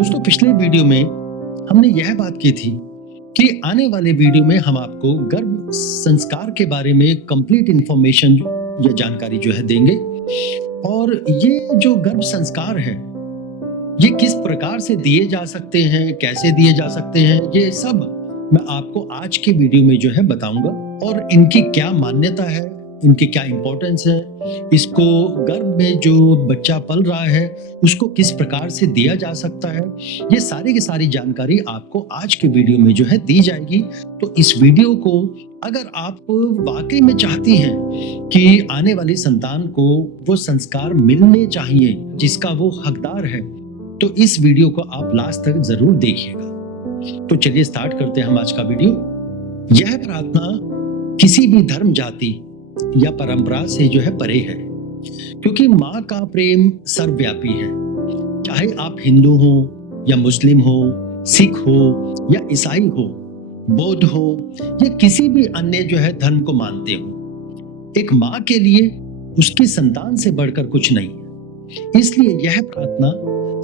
दोस्तों, पिछले वीडियो में हमने यह बात की थी कि आने वाले वीडियो में हम आपको गर्भ संस्कार के बारे में कंप्लीट इंफॉर्मेशन या जानकारी जो है देंगे। और ये जो गर्भ संस्कार है ये किस प्रकार से दिए जा सकते हैं, कैसे दिए जा सकते हैं, ये सब मैं आपको आज के वीडियो में जो है बताऊंगा। और इनकी क्या मान्यता है, इनकी क्या इंपॉर्टेंस है, इसको गर्भ में जो बच्चा पल रहा है उसको किस प्रकार से दिया जा सकता है, ये सारी की सारी जानकारी आपको आज के वीडियो में जो है दी जाएगी। तो इस वीडियो को अगर आप वाकई में चाहती हैं कि आने वाली संतान को वो संस्कार मिलने चाहिए जिसका वो हकदार है, तो इस वीडियो को आप लास्ट तक जरूर देखिएगा। तो चलिए स्टार्ट करते हैं हम आज का वीडियो। यह प्रार्थना किसी भी धर्म, जाति या परंपरा से जो है परे है, क्योंकि माँ का प्रेम सर्वव्यापी है। चाहे आप हिंदू हो या मुस्लिम हो, सिख हो या ईसाई हो, बौद्ध हो या किसी भी अन्य जो है धर्म को मानते हो, एक माँ के लिए उसकी संतान से बढ़कर कुछ नहीं है। इसलिए यह प्रार्थना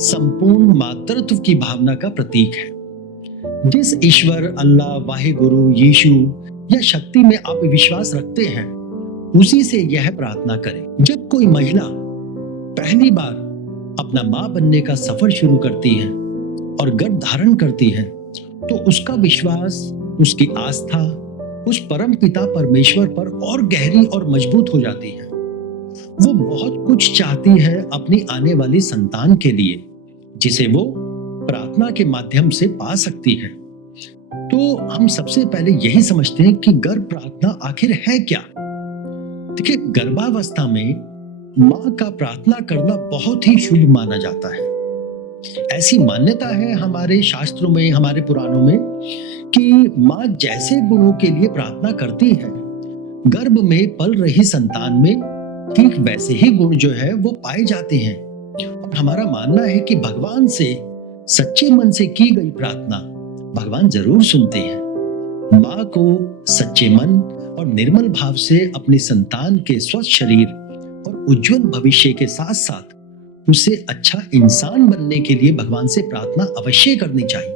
संपूर्ण मातृत्व की भावना का प्रतीक है। जिस ईश्वर, अल्लाह, वाहेगुरु, यीशु या शक्ति में आप विश्वास रखते हैं, उसी से यह प्रार्थना करें। जब कोई महिला पहली बार अपना मां बनने का सफर शुरू करती है और गर्भ धारण करती है, तो उसका विश्वास, उसकी आस्था उस परम पिता परमेश्वर पर और गहरी और मजबूत हो जाती है। वो बहुत कुछ चाहती है अपनी आने वाली संतान के लिए, जिसे वो प्रार्थना के माध्यम से पा सकती है। तो हम सबसे पहले यही समझते हैं कि गर्भ प्रार्थना आखिर है क्या। देखिए, गर्भावस्था में मां का प्रार्थना करना बहुत ही शुभ माना जाता है। ऐसी मान्यता है हमारे शास्त्रों में, हमारे पुराणों में, कि मां जैसे गुणों के लिए प्रार्थना करती है, गर्भ में पल रही संतान में ठीक वैसे ही गुण जो है वो पाए जाते हैं। और हमारा मानना है कि भगवान से सच्चे मन से की गई प्रार्थना भगवान जरूर सुनते हैं। मां को सच्चे मन और निर्मल भाव से अपनी संतान के स्वस्थ शरीर और उज्जवल भविष्य के साथ साथ उसे अच्छा इंसान बनने के लिए भगवान से प्रार्थना अवश्य करनी चाहिए।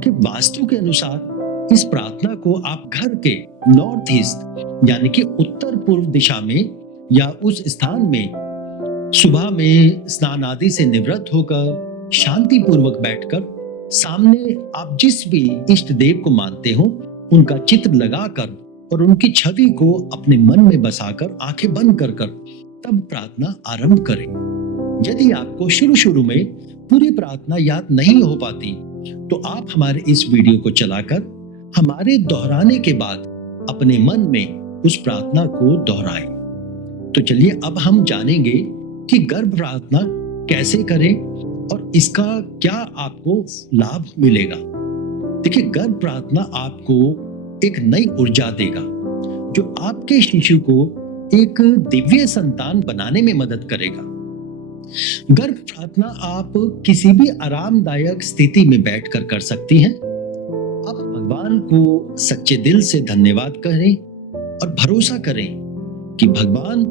कि वास्तु के अनुसार इस प्रार्थना को आप घर के नॉर्थ ईस्ट यानी कि उत्तर पूर्व दिशा में या उस स्थान में सुबह में स्नान आदि से निवृत्त होकर शांति पूर्वक बैठकर सामने आप जिस भी इष्ट देव को मानते हो उनका चित्र लगाकर और उनकी छवि को अपने मन में बसाकर आंखें बंद कर तब प्रार्थना आरंभ करें। यदि आपको शुरू में पूरी प्रार्थना याद नहीं हो पाती, तो आप हमारे इस वीडियो को चलाकर हमारे दोहराने के बाद अपने मन में उस प्रार्थना को दोहराएं। तो चलिए अब हम जानेंगे कि गर्भ प्रार्थना कैसे करें और इसका क्या आपको लाभ मिलेगा। देखिए, गर्भ प्रार्थना आपको एक नई ऊर्जा देगा जो आपके शिशु को एक दिव्य संतान बनाने में मदद करेगा। गर्भ प्रार्थना आप किसी भी आरामदायक स्थिति में बैठकर कर सकती हैं। आप भगवान को सच्चे दिल से धन्यवाद करें और भरोसा करें कि भगवान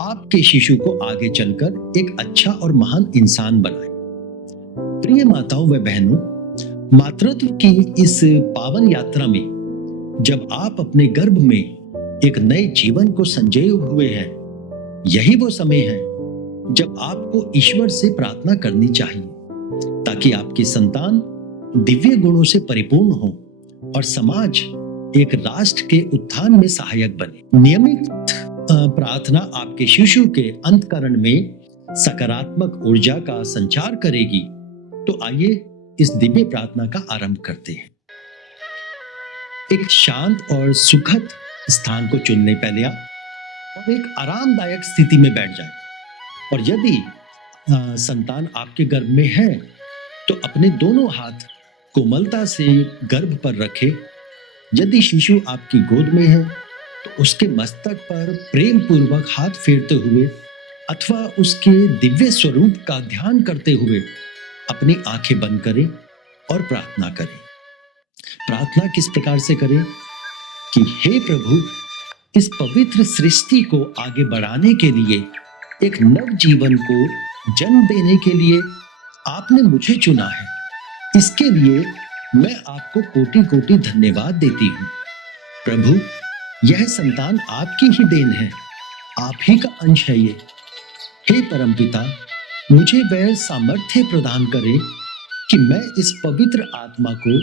आपके शिशु को आगे चलकर एक अच्छा और महान इंसान बनाए। प्रिय माताओं व बहनों, मातृत्व की इस पावन यात्रा में जब आप अपने गर्भ में एक नए जीवन को संजोए हुए हैं, यही वो समय है जब आपको ईश्वर से प्रार्थना करनी चाहिए ताकि आपकी संतान दिव्य गुणों से परिपूर्ण हो और समाज एक राष्ट्र के उत्थान में सहायक बने। नियमित प्रार्थना आपके शिशु के अंतःकरण में सकारात्मक ऊर्जा का संचार करेगी। तो आइए इस दिव्य प्रार्थना का आरंभ करते हैं। एक शांत और सुखद स्थान को चुनने पहले आप और एक आरामदायक स्थिति में बैठ जाएं। और यदि संतान आपके गर्भ में है तो अपने दोनों हाथ कोमलता से गर्भ पर रखें। यदि शिशु आपकी गोद में है तो उसके मस्तक पर प्रेम पूर्वक हाथ फेरते हुए अथवा उसके दिव्य स्वरूप का ध्यान करते हुए अपनी आंखें बंद करें और प्रार्थना करें। प्रार्थना किस प्रकार से करें कि हे प्रभु, इस पवित्र सृष्टि को आगे बढ़ाने के लिए, एक नव जीवन को जन्म देने के लिए आपने मुझे चुना है, इसके लिए मैं आपको कोटि कोटि धन्यवाद देती हूँ। प्रभु, यह संतान आपकी ही देन है, आप ही का अंश है ये। हे परमपिता, मुझे वह सामर्थ्य प्रदान करें कि मैं इस पवित्र आत्मा को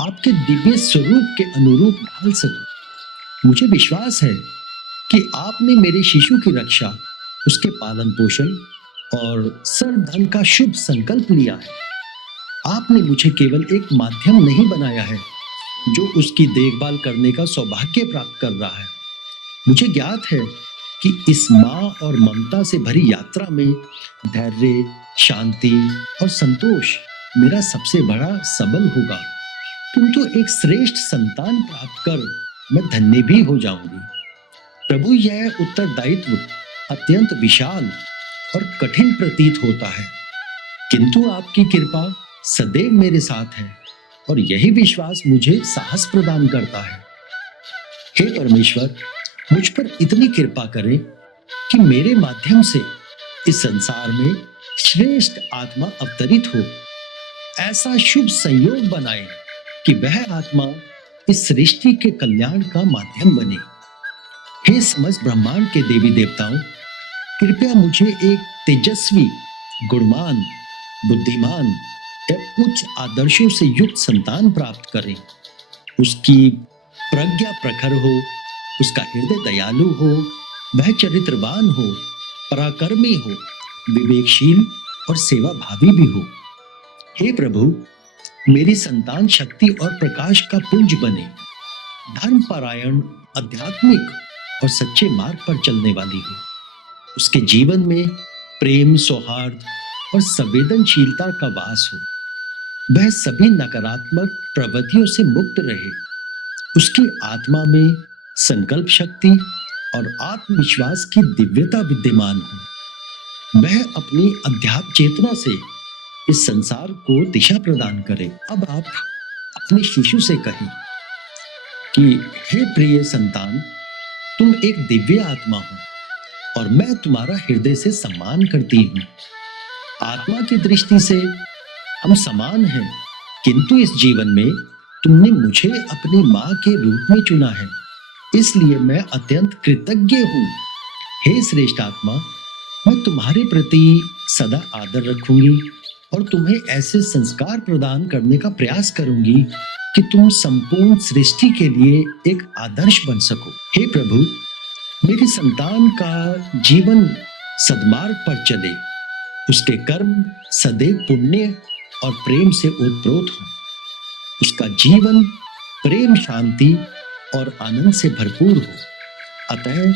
आपके दिव्य स्वरूप के अनुरूप ढाल सकूं। मुझे विश्वास है कि आपने मेरे शिशु की रक्षा, उसके पालन पोषण और सर्वधन का शुभ संकल्प लिया है। आपने मुझे केवल एक माध्यम नहीं बनाया है जो उसकी देखभाल करने का सौभाग्य प्राप्त कर रहा है। मुझे ज्ञात है कि इस माँ और ममता से भरी यात्रा में धैर्य, शांति और संतोष मेरा सबसे बड़ा सबल होगा, किंतु एक श्रेष्ठ संतान प्राप्त कर मैं धन्य भी हो जाऊंगी। प्रभु, यह उत्तरदायित्व अत्यंत विशाल और कठिन प्रतीत होता है, किंतु आपकी कृपा सदैव मेरे साथ है और यही विश्वास मुझे साहस प्रदान करता है। हे परमेश्वर, मुझ पर इतनी कृपा करें कि मेरे माध्यम से इस संसार में श्रेष्ठ आत्मा अवतरित हो। ऐसा शुभ संयोग बनाए कि वह आत्मा इस सृष्टि के कल्याण का माध्यम बने। हे समस्त ब्रह्मांड के देवी देवताओं, कृपया मुझे एक तेजस्वी, गुणवान, बुद्धिमान एवं उच्च आदर्शों से युक्त संतान प्राप्त करें। उसकी प्रज्ञा प्रखर हो, उसका हृदय दयालु हो, वह चरित्रवान हो, पराक्रमी हो, विवेकशील और सेवाभावी भी हो। हे प्रभु, मेरी संतान शक्ति और प्रकाश का पुंज बने, धर्मपरायण, आध्यात्मिक और सच्चे मार्ग पर चलने वाली हो। उसके जीवन में प्रेम, सौहार्द और संवेदनशीलता का वास हो। वह सभी नकारात्मक प्रवृत्तियों से मुक्त रहे। उसकी आत्मा में संकल्प शक्ति और आत्मविश्वास की दिव्यता विद्यमान हो। वह अपनी अध्यात्म चेतना से इस संसार को दिशा प्रदान करे। अब आप अपने शिशु से कहें कि हे प्रिय संतान, तुम एक दिव्य आत्मा हो और मैं तुम्हारा हृदय से सम्मान करती हूँ। आत्मा की दृष्टि से हम समान हैं, किंतु इस जीवन में तुमने मुझे अपनी माँ के रूप में चुना है, इसलिए मैं अत्यंत कृतज्ञ हूँ। हे श्रेष्ठ आत्मा, मैं तुम्हारे प्रति सदा आदर रखूंगी और तुम्हें ऐसे संस्कार प्रदान करने का प्रयास करूंगी कि तुम संपूर्ण सृष्टि के लिए एक आदर्श बन सको। हे प्रभु, मेरी संतान का जीवन सद्मार्ग पर चले, उसके कर्म सदैव पुण्य और प्रेम से ओतप्रोत हो। उसका जीवन प्रेम, शांति और आनंद से भरपूर हो। अतः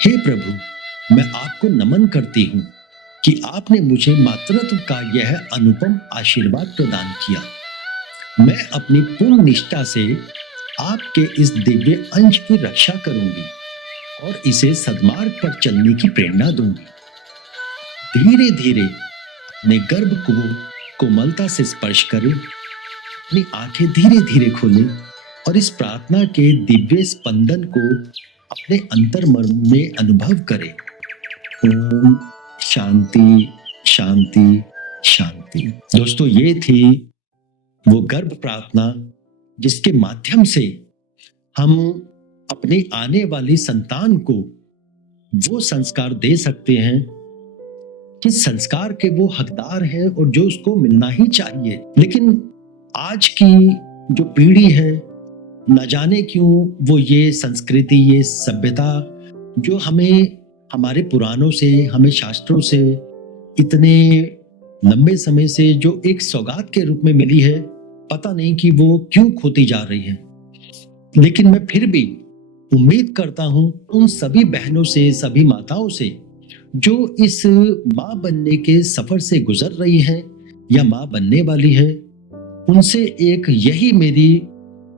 हे प्रभु, मैं आपको नमन करती हूँ कि आपने मुझे मातृत्व का यह अनुपम आशीर्वाद प्रदान किया। मैं अपनी पूर्ण निष्ठा से आपके इस दिव्य अंश की रक्षा करूंगी और इसे सद्मार्ग पर चलने की प्रेरणा दूंगी। धीरे धीरे अपने गर्भ को कोमलता से स्पर्श करें, अपनी आंखें धीरे धीरे खोलें और इस प्रार्थना के दिव्य स्पंदन को अपने अंतर्मन में अनुभव करें। ओम शांति शांति शांति। दोस्तों, ये थी वो गर्भ प्रार्थना जिसके माध्यम से हम अपने आने वाली संतान को वो संस्कार दे सकते हैं किस संस्कार के वो हकदार हैं और जो उसको मिलना ही चाहिए। लेकिन आज की जो पीढ़ी है, न जाने क्यों वो ये संस्कृति, ये सभ्यता जो हमें हमारे पुराणों से, हमें शास्त्रों से इतने लंबे समय से जो एक सौगात के रूप में मिली है, पता नहीं कि वो क्यों खोती जा रही है। लेकिन मैं फिर भी उम्मीद करता हूं उन सभी बहनों से, सभी माताओं से जो इस माँ बनने के सफर से गुजर रही है या माँ बनने वाली है, उनसे एक यही मेरी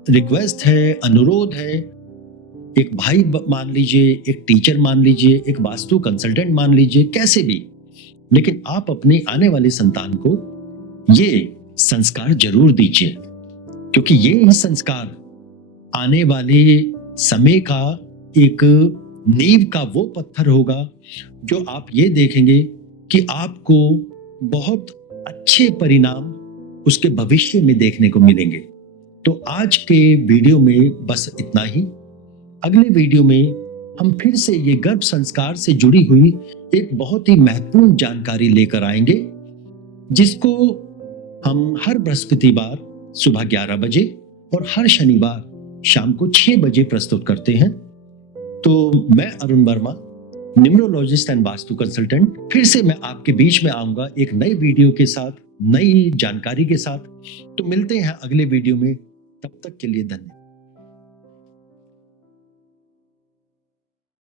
रिक्वेस्ट है, अनुरोध है। एक भाई मान लीजिए, एक टीचर मान लीजिए, एक वास्तु कंसल्टेंट मान लीजिए, कैसे भी, लेकिन आप अपने आने वाले संतान को ये संस्कार जरूर दीजिए, क्योंकि ये ही संस्कार आने वाले समय का एक नींव का वो पत्थर होगा जो आप ये देखेंगे कि आपको बहुत अच्छे परिणाम उसके भविष्य में देखने को मिलेंगे। तो आज के वीडियो में बस इतना ही। अगले वीडियो में हम फिर से ये गर्भ संस्कार से जुड़ी हुई एक बहुत ही महत्वपूर्ण जानकारी लेकर आएंगे, जिसको हम हर बृहस्पतिवार सुबह 11 बजे और हर शनिवार शाम को 6 बजे प्रस्तुत करते हैं। तो मैं Arun Verma, numerologist and vastu consultant, फिर से मैं आपके बीच में आऊंगा एक नए वीडियो के साथ, नई जानकारी के साथ। तो मिलते हैं अगले वीडियो में, तब तक के लिए धन्यवाद।